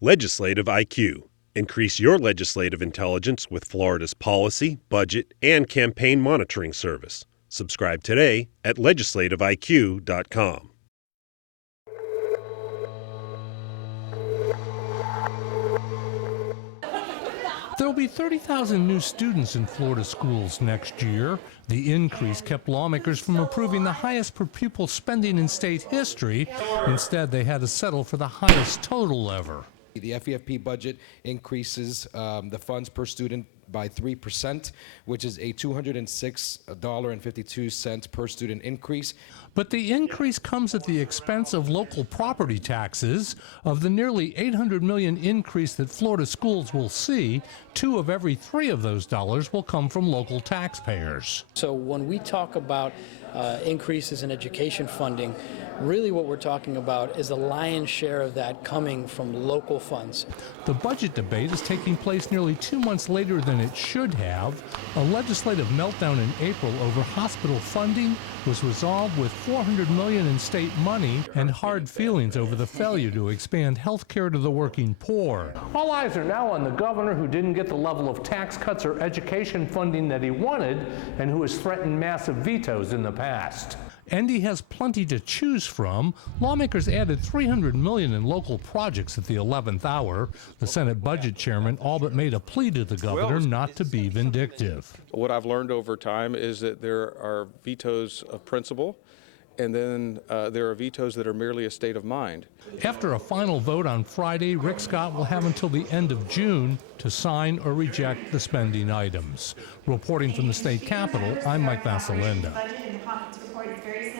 Legislative IQ. Increase your legislative intelligence with Florida's policy, budget, and campaign monitoring service. Subscribe today at legislativeiq.com. There will be 30,000 new students in Florida schools next year. The increase kept lawmakers from approving the highest per pupil spending in state history. Instead, they had to settle for the highest total ever. The FEFP budget increases the funds per student by 3%, which is a $206.52 per student increase. But the increase comes at the expense of local property taxes. Of the nearly $800 million increase that Florida schools will see, 2 of every 3 of those dollars will come from local taxpayers. So when we talk about increases in education funding, really what we're talking about is the lion's share of that coming from local funds. The budget debate is taking place nearly 2 months later than it should have. A legislative meltdown in April over hospital funding was resolved with $400 million in state money and hard feelings over the failure to expand health care to the working poor. All eyes are now on the governor, who didn't get the level of tax cuts or education funding that he wanted and who has threatened massive vetoes in the past. And he has plenty to choose from. Lawmakers added $300 million in local projects at the 11th hour. The Senate Budget Chairman all but made a plea to the governor not to be vindictive. What I've learned over time is that there are vetoes of principle, and then there are vetoes that are merely a state of mind. After a final vote on Friday, Rick Scott will have until the end of June to sign or reject the spending items. Reporting from the state capitol, I'm Mike Vasalinda.